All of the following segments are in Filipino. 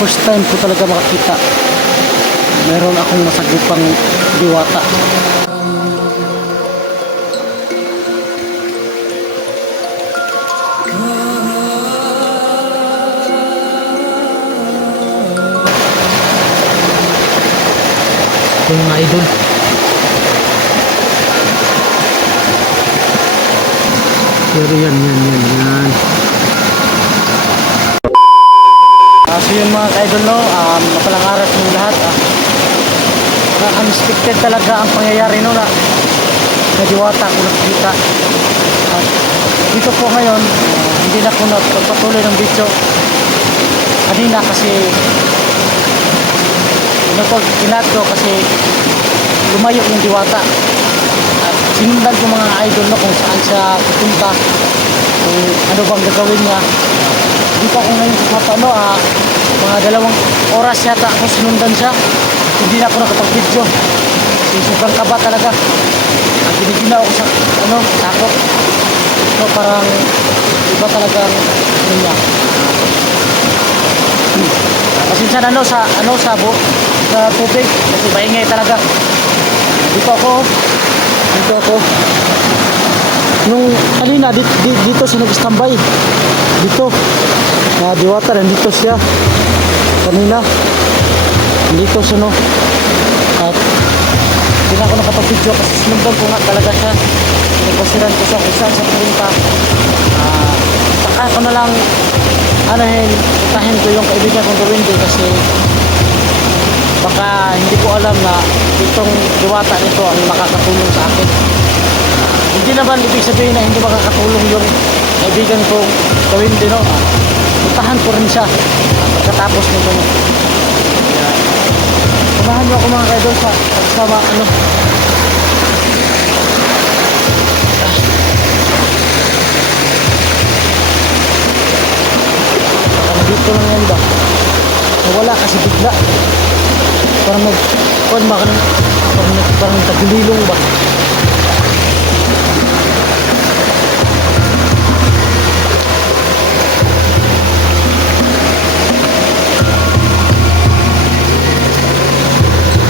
First time ko talaga makakita. Meron akong masagupang diwata. Ito yung mga idol. Pero yan. So yun mga ka-idol, no, mapalang araw yung lahat. Unexpected talaga ang pangyayari, no, na diwata ko nakikita. At dito po ngayon, hindi na ko nagpatuloy ng video kanina kasi kinat ko kasi lumayo yung diwata. At sinundan ko mga idol, no, kung saan siya pupunta, kung ano bang gagawin niya. Dito ako ngayon sa mga 2 oras yata ako sinundan siya. Hindi na ako nakapag-video. Sobrang kaba talaga. Giniginaw ako sa takot. So parang iba talaga niya. Pasensya na sa tubig kasi maingay talaga. Dito ako. Nung kanina dito siya nag-standby. Dito. Diwata, nandito siya. Kanina. Nandito siya, no. At hindi na ako nakapag-video kasi sinundan ko nga talaga siya. Nagpasiran ko siya kung saan siya pumunta. Saka ko na lang utahin ko yung kaibigan kong Gawindi kasi baka hindi ko alam na itong diwata nito ang makakatulong sa akin. Hindi naman ibig sabihin na hindi makakatulong yung kaibigan kong Gawindi, no. Utahan ko rin siya pagkatapos nito. Samahan niyo ako mga kaidol sa pagsama dito lang yan ba? Nawala kasi bigla. Parang tagililong ba?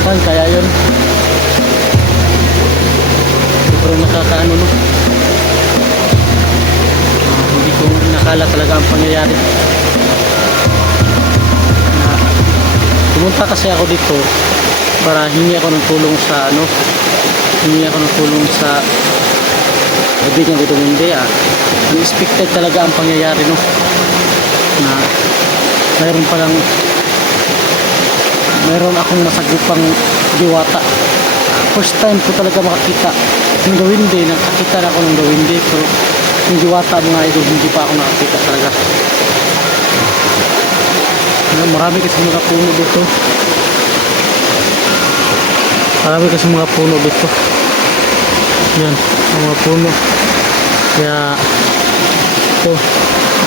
Saan kaya yun? Pero nakakaano, no? Hindi ko nakala talaga ang pangyayari. Pumunta kasi ako dito para hingi ako ng tulong sa kaibigan ko itong hindi. Unexpected talaga ang pangyayari, no, na mayroon akong masagupang diwata. First time ko talaga makakita yung Gawindi. Nakakita na ako ng Gawindi, pero yung diwata mga idol hindi pa ako nakakita talaga. Marami kasi mga puno dito. Yan, mga puno. Kaya ito,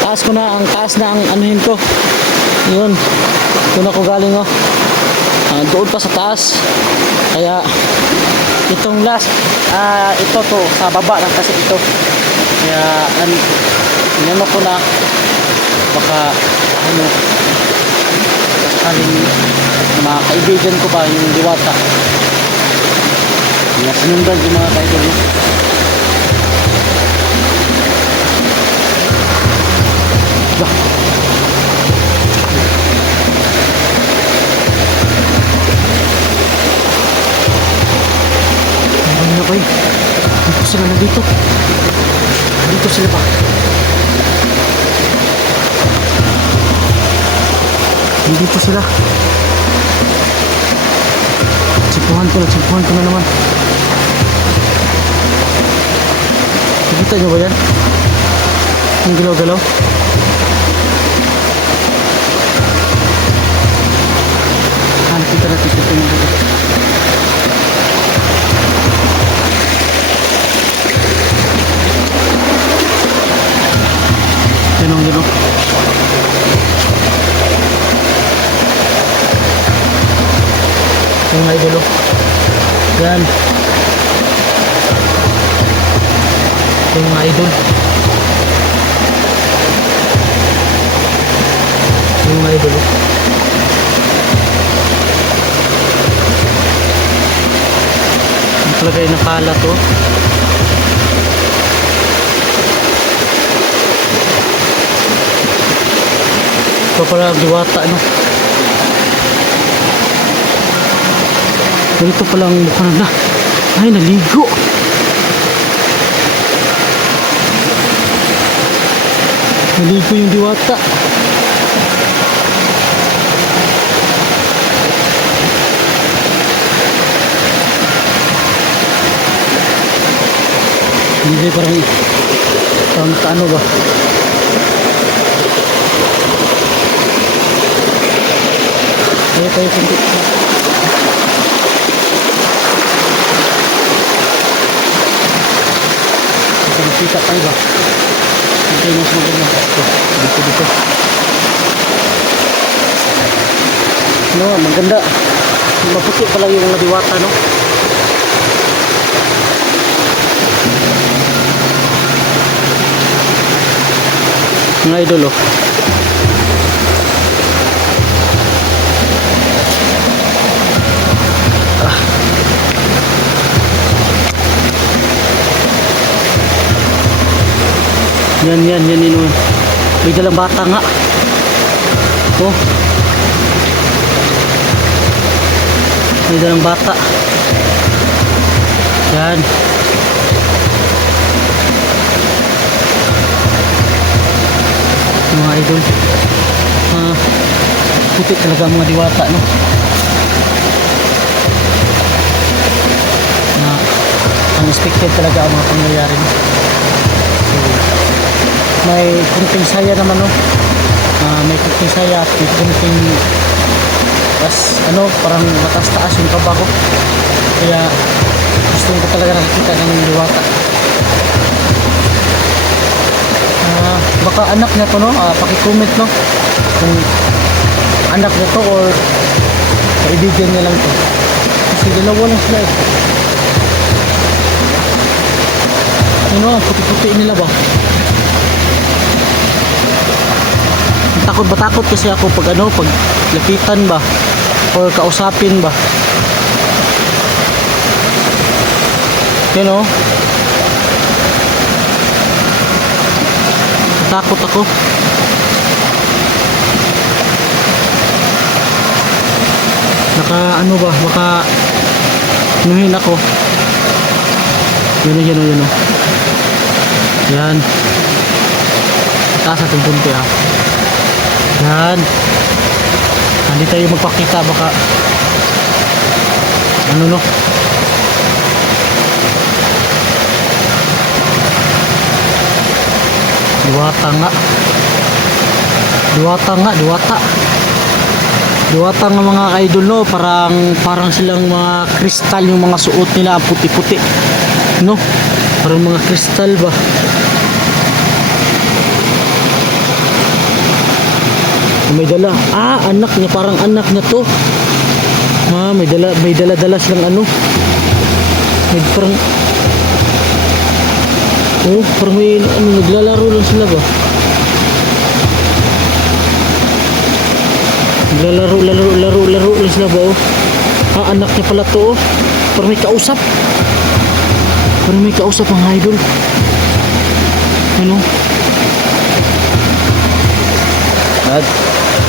ang taas na ang anuhin ko. Yun, doon ako galing, oh. Doon pa sa taas. Kaya itong last ito sa baba lang kasi ito. Kaya inano ko na baka sakaling mga kaibigan ko ba yung diwata. Kaya sinundan yung mga kaibigan. Dito sila na dito. Dito sila ba? Dito sila. Sipuhan ko na naman. Nakita nyo ba yan? Yung galaw-galaw? Nakita na dito yung galaw. Ganun. Yung idol, yan yung idol, yung idol. Lagay na pala to. Ito pala diwata, no? Ganito pala ang mukha na. Ay, naligo. Naligo yung diwata. Hindi parang ano ba? Tayo kunti. Kita tayo ba? Hindi mas maganda. Dito. No, maganda. Maputi pala yung mga diwata, no? Mga idol, oh. Yan yun. May dalang bata nga. Oh. May dalang bata. Yan. Mga idol. Puti talaga mga diwata, no? Unexpected talaga ang mga pangyayari, no? May kunting saya naman, no? May kunting saya at may kunting parang matas-taas yung kabago, kaya gusto ko talaga nakikita ng diwata. Baka anak na to, no? Paki-comment, no? Kung anak na to or kaibigan niya lang to, kasi dalawa lang sila, ang puti-puti nila ba? Takot kasi ako pag lapitan ba or kausapin ba, takot ako. Baka nuhin ako. Yun. Yan. Taas ating punti, ha. Yan. Hindi tayo magpakita, baka no. Diwata nga mga idol, no? Parang silang mga kristal yung mga suot nila, ang puti-puti, no? Parang mga kristal ba? May dala. Anak niya, parang anak niya to. May dala silang may parang parang may naglalaro lang sila ba? Laro lang sila ba, oh? Anak niya pala to, oh. Parang may kausap ang idol. At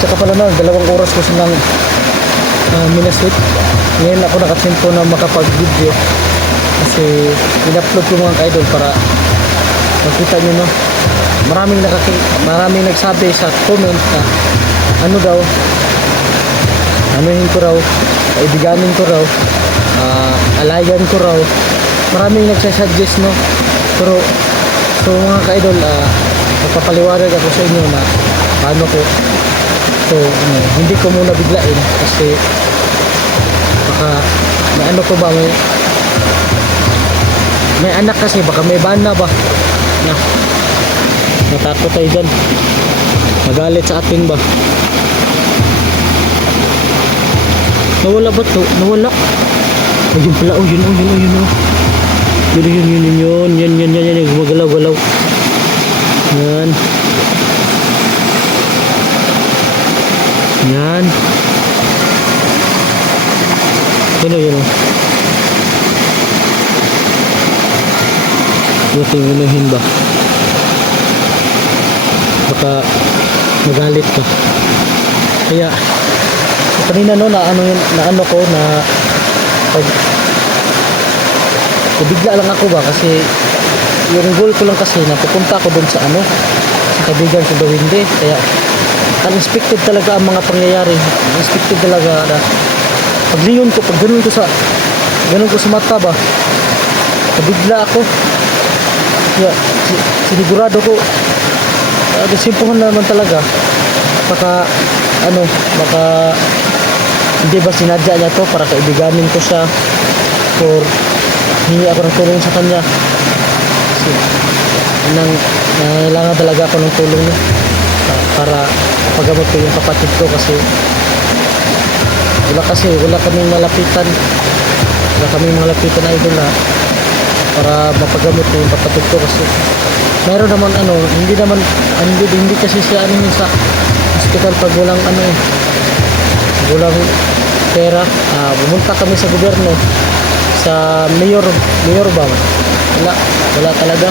saka pala na, 2 oras ko silang minasit. Ngayon ako nakatsimpo na makapag-video kasi in-upload ko mga idol para makita nyo, no? Maraming nagsabi sa comment na anuhin ko raw, kaibiganin ko raw, alayan ko raw. Maraming nagsasuggest, no? Pero so mga ka-idol, magpapaliwanag ako sa inyo na paano ko. So hindi ko muna biglain kasi baka may anak kasi, baka may bana ba na natakot tayo dyan, magalit sa atin ba. Nawala ba to? Nawala. Ayun pala. Yun. Yan. Gumagalaw-galaw. Yan. Yan. Yun. Yung unuhin ba? Baka magalit ka. Kaya kanina no na ano yun, na ano ko na pag bigla lang ako ba kasi yung goal ko lang kasi na pupunta ako doon sa ano sa kaibigan ko daw hindi, kaya unexpected talaga ang mga pangyayari. Unexpected talaga na paglingon ko, pag ganun ko sa mata ba, nabigla ako. Kaya sinigurado ko simpuhan na naman talaga, baka ano, baka hindi ba sinadya niya to para kaibiganin ko siya or hingi ako ng tulong sa kanya kasi nangailangan talaga ako ng tulong niya para pagamot ko yung kapatid ko kasi wala kaming malapitan idol na para mapagamot ko yung kapatid ko kasi meron naman ano, hindi kasi siya ano sa hospital pag walang ano walang pera. Pumunta kami sa gobyerno, sa mayor ba, wala talaga.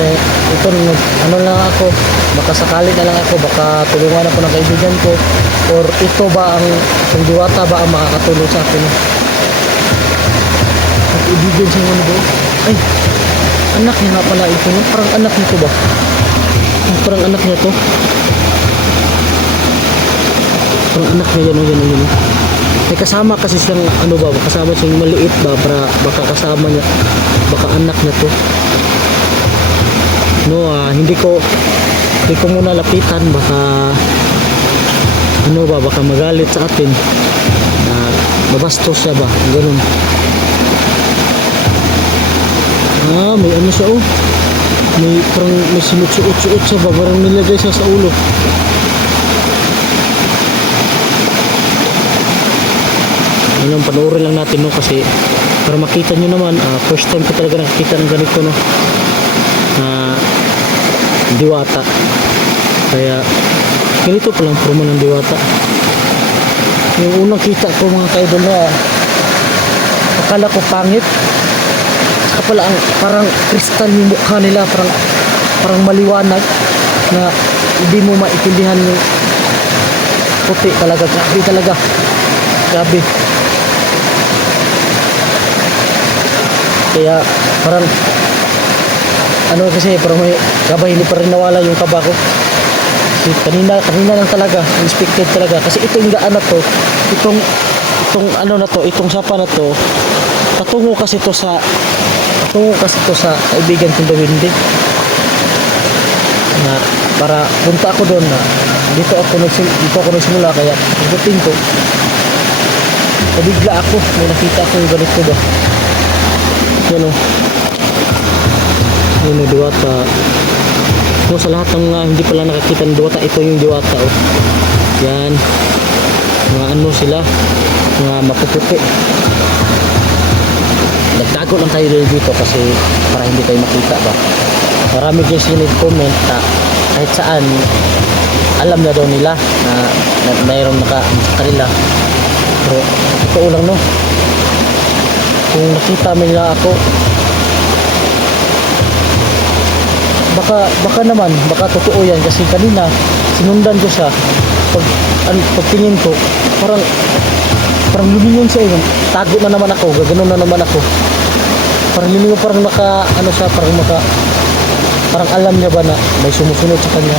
Ito ano lang ako, baka sakali na lang ako, baka tulungan ako ng kaibigan ko or ito ba ang diwata ba ang makakatulong sa akin. Kaibigan siya ano ba? Ay, anak niya nga pala ito, no? Parang anak nito ba? Parang anak niya to. Parang anak niya yan. May kasama kasi siyang ano ba, kasama siyang maliit ba, para baka kasama niya, baka anak niya to. No, hindi ko muna lapitan, baka ano ba, baka magalit sa atin. Mabastos siya ba, ganun. May ano siya oh. May sinutsuot siya ba, parang nilagay siya sa ulo. Ano, panoorin lang natin no, kasi para makita nyo naman, first time ko talaga nakikita ng ganito no, diwata. Kaya ganito palang forma ng diwata. Yung unang kita ko mga kaidol na akala ko pangit, saka pala ang parang kristal yung mukha nila, parang maliwanag na hindi mo maintindihan yung puti talaga. Grabe. Kaya parang ano kasi parang may kaba, hindi pa rin nawala yung kaba ko. Kasi kanina lang talaga, unexpected talaga. Kasi itong daan na to, itong ano na to, itong sapa na to, patungo kasi to sa kaibigan kong Dawindi. Na para punta ako doon na dito ako nagsimula, kaya pagdating ko, nabigla ako, may nakita ako yung ganito ba. Yan o. Yun o, diwata. Kung sa lahat ng hindi pala nakakita ng diwata, ito yung diwata o. Yan. Mga ano sila, mga mapuputi. Nagtago lang tayo dito kasi para hindi tayo makita ba. Marami guys yung comment na kahit saan alam na daw nila na mayroong sa kanila. Pero totoo lang no, kung nakita nila ako, baka naman, baka totoo yan. Kasi kanina sinundan ko siya, pagtingin ko parang lumingon siya yun. Tago na naman ako, gaganon na naman ako. Parang lumingon, parang ano siya, parang alam niya ba na may sumusunod sa kanya.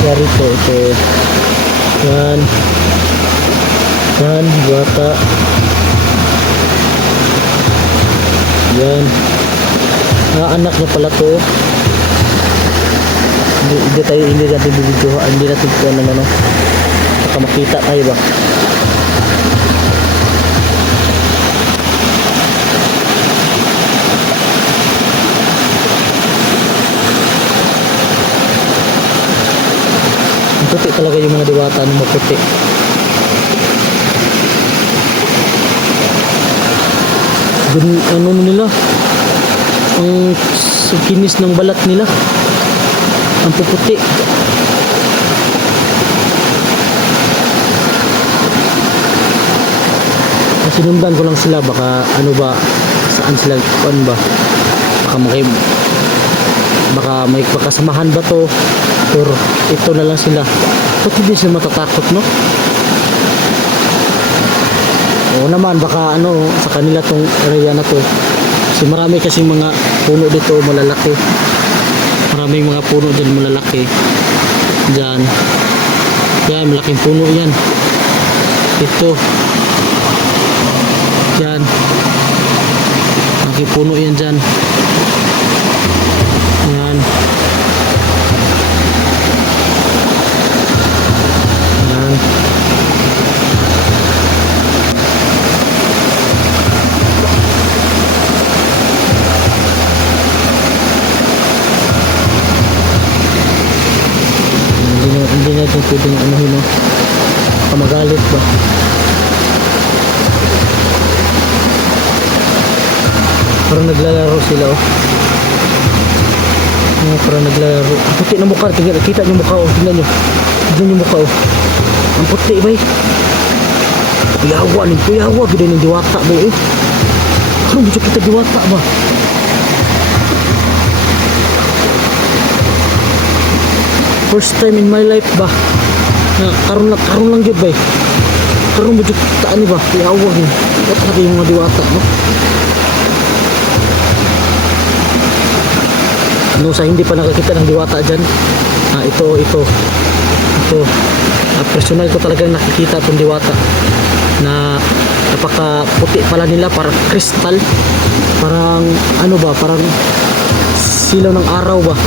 Kaya rito, ito. Yan, bata. Yan. Anak niya pala to. Hindi natin bibidyo, hindi natin po ano. Baka makita tayo ba. Puti talaga yung mga diwata ng maputi. Ano nila, ang kinis ng balat nila, ang puputi. Sinundan ko lang sila, baka ano ba, sa magkakitaan sila, kuan ba, baka may pagkasamahan ba to, or ito na lang sila. Ba't hindi sila matatakot, no? Oo naman, baka ano, sa kanila tong area na to, kasi marami kasing mga puno dito malalaki, maraming mga puno dyan malalaki dyan. Yan, malaking puno yan. Ito yan, malaking puno yan dyan. Yan. Yan. Hindi natin pwedeng anuhin, no? Kamagalit ba? Parang naglalaro sila, oh. Parang naglalaro. Ang puti na mukha. Kita nyo mukha, oh. Tingnan nyo. Tingnan nyo mukha, oh. Ang puti, bay. Kuyawa, kuyawa. Gila ng diwata, bay, eh. Ano mo kita diwata ba? First time in my life ba na karon lang gyud bay, karon mo gyud taan ba kuyawa ni at yung mga diwata, no? No, sa hindi pa nakakita ng diwata dyan, ito personal ko talagang nakikita itong diwata na napaka puti pala nila, parang kristal, parang ano ba, parang silaw ng araw ba,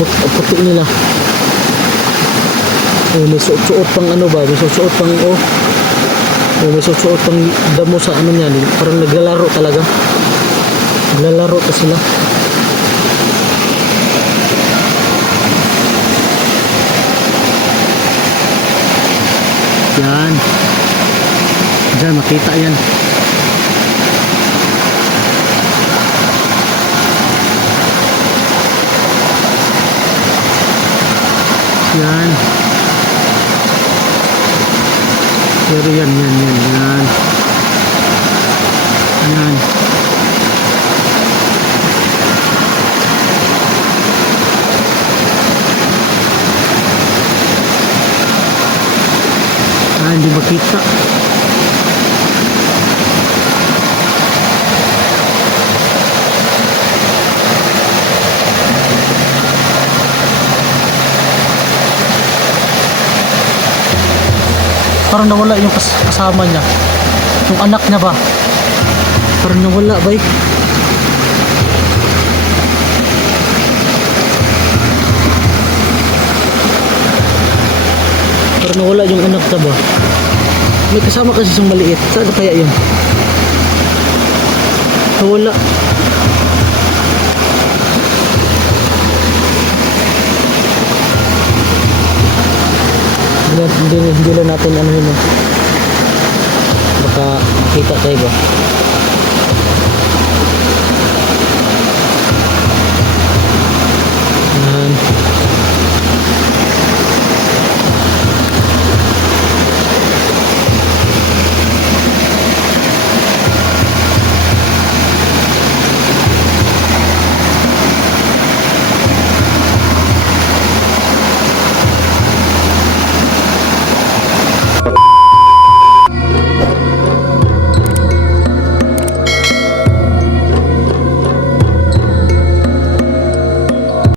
puti nila. May suot pang ano ba, may suot pang may suot pang damo sa ano niya, parang naglalaro talaga, naglalaro pa sila. Yan. Diyan makita yan. Yan. Pero yan. Yan. Hindi makita. Parang nawala yung kasama niya, yung anak niya ba, parang nawala ba eh. Parang nawala yung anak niya ba. May kasama kasi isang maliit. Saan kaya yun? Nawala. Hindi lang natin ano yun. Baka makita tayo ba.